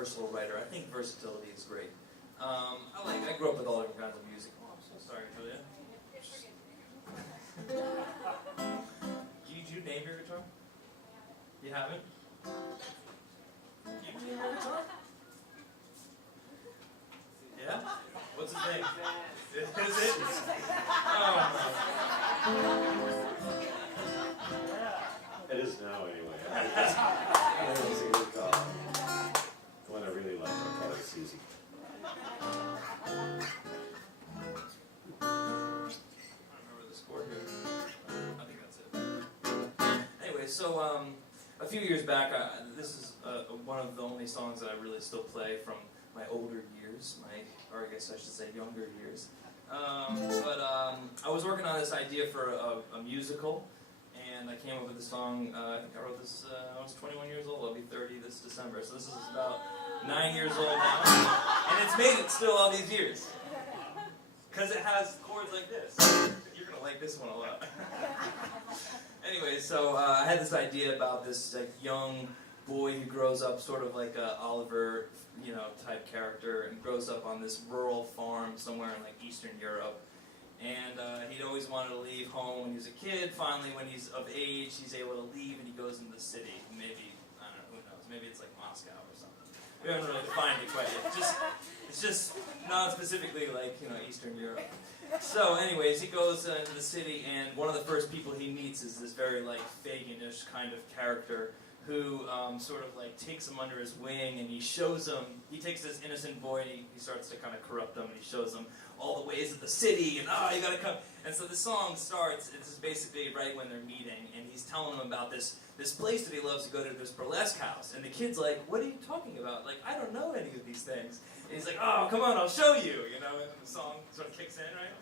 versatile writer. I think versatility is great. I grew up with all different kinds of music. Oh, I'm so sorry, Julia. Did you name your guitar? You haven't? You name your guitar? Yeah? What's his name? Is it? Oh, It is now, anyway. I think it's a good call. The one I really like, I call it Susie. I remember this chord here. I think that's it. Anyway, so a few years back, this is one of the only songs that I really still play from my older years, or I guess I should say younger years. I was working on this idea for a musical, and I came up with a song. I think I wrote this I was 21 years old. I'll be 30 this December, so this is about 9 years old now, and it's made it still all these years because it has chords like this. You're gonna like this one a lot. Anyway, so I had this idea about this young boy who grows up sort of like a Oliver, type character, and grows up on this rural farm somewhere in Eastern Europe. And he'd always wanted to leave home when he was a kid. Finally, when he's of age, he's able to leave, and he goes into the city. Maybe, I don't know, who knows? Maybe it's like Moscow or something. We haven't really defined it quite yet. It's just not specifically Eastern Europe. So, anyways, he goes into the city, and one of the first people he meets is this very Fagin-ish kind of character who sort of takes him under his wing, and he takes this innocent boy, and he starts to kind of corrupt him, and he shows him all the ways of the city, and you gotta come. And so the song starts, it's basically right when they're meeting, and he's telling him about this place that he loves to go to, this burlesque house. And the kid's like, what are you talking about? I don't know any of these things. And he's like, oh, come on, I'll show you, and then the song sort of kicks in, right?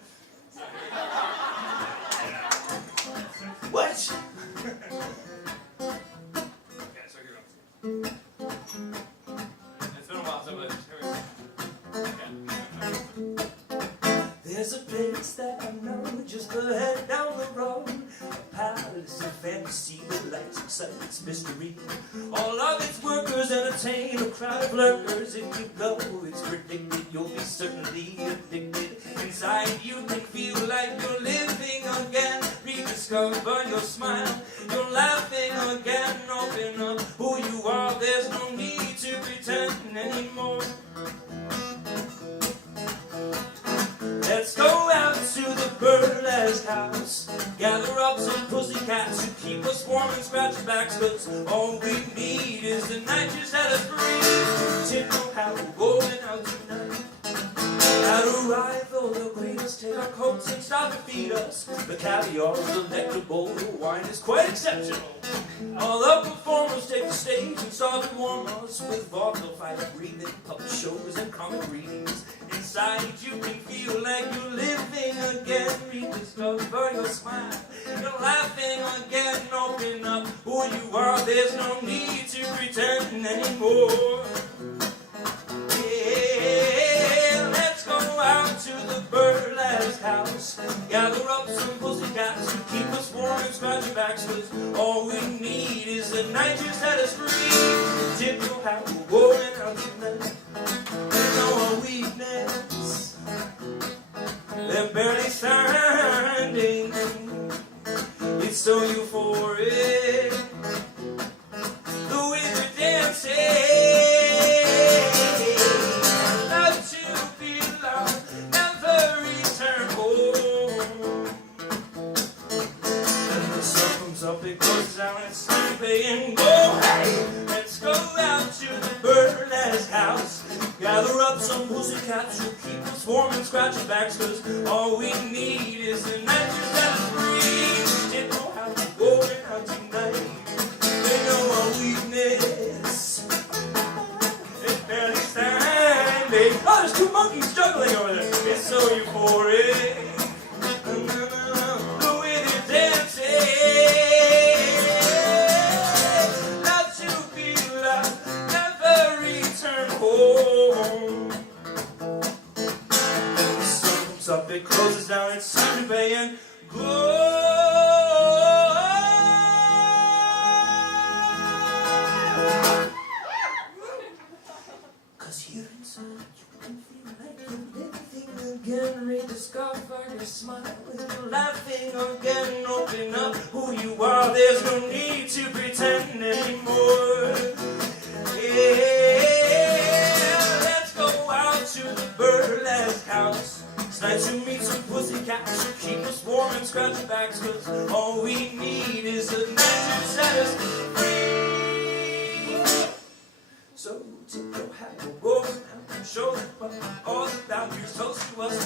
So, what? Okay, so here we go. It's been a while, so here we go. Okay. There's a place that I know just ahead down the road, a palace of fantasy with lights, excites mystery. All of its workers entertain a crowd of lurkers. If you go, it's predicted you'll be certainly addicted. Inside you can feel like you're living again. Rediscover your smile, you're laughing again. Open up who you are, there's no need to pretend anymore. Let's go out to the burlesque house, gather up some pussycats who keep us warm and scratch our backs, 'cause all we need is the night just set us free. Didn't know how we're going out tonight. At arrival, they'll greet us, take our coats and start to feed us. The caviar is delectable, the wine is quite exceptional. All the performers take the stage and start to warm us with vaudeville, fight, breathing, puppet shows, and comic readings. Inside you can feel like you're living again. Rediscover your smile, you're laughing again. Open up who you are, there's no need to pretend anymore. Yeah, let's go out to the burlesque house, gather up some pussycats who keep us warm and scratch our backs, 'cause all we need is the night you set us free. Didn't know how we're going out tonight. They know our weakness, they're barely standing. It's so euphoric, the way they're dancing. Love to be loved, never return home. And the sun comes up, it goes down, it's Sunday and go. Hey, let's go out to the burlesque house, gather up some pussycats who keep us warm and scratch our backs, 'cause all we need is the night to set us free. Didn't know how we're going out tonight. They know our weakness, it's barely standing. Oh, there's two monkeys juggling over there. It's so euphoric, the way they're dancing. Love to be loved, never return home. The sun comes up, it closes down, it's time to pay and go. Getting ready to scoff, are you smiling, you're laughing again? Open up who you are, there's no need to pretend anymore. Yeah, let's go out to the Burlesque house. It's nice to meet some pussycats who keep us warm and scratch our backs, 'cause all we need is a night to set us free. So tip your hat, we'll go and show them all about your toast to us.